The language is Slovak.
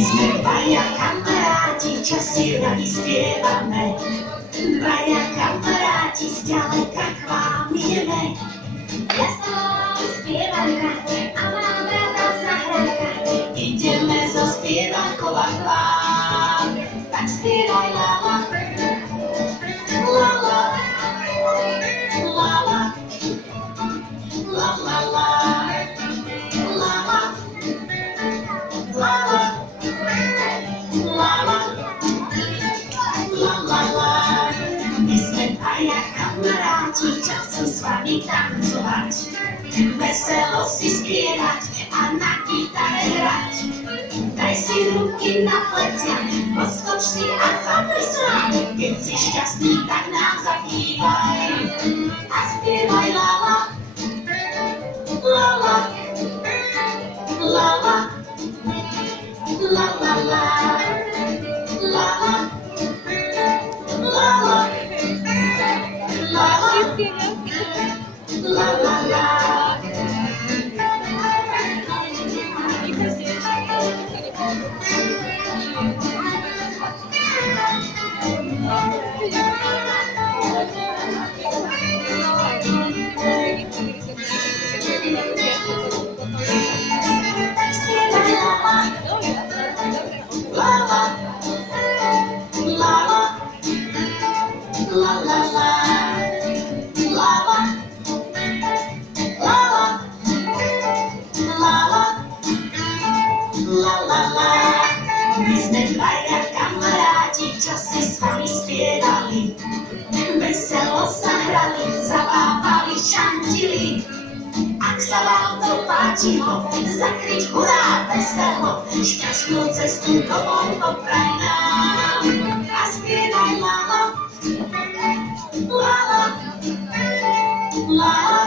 My sme dvaja kamaráti, čo si radi spievame. Dvaja kamaráti zďaleka k vám ideme. Ja som spievanka a mám rada zahranka. Ideme zo spievankov a k vám. Tak spievaj lala, lala, lala, la la la, lala, lala, lala, la la la. My sme dvaja kamaráti, čo chcú s vami tancovať, veselo si spievať a na gitare hrať. Daj si ruky na pleciach, poskoč si a zaplesaj. Keď si šťastný, tak nám zakývaj a spievaj lala, lala, lala, la la la, lala, lala, lala, la la la. My sme dvaja kamaráti, čo si s vami spievali, veselo sa hrali, zabávali, šantili. Ak sa vám to páčilo, zakrič hurá veselo, šťastnú cestu domov popraj nám. A spievaj lala, lala, lala.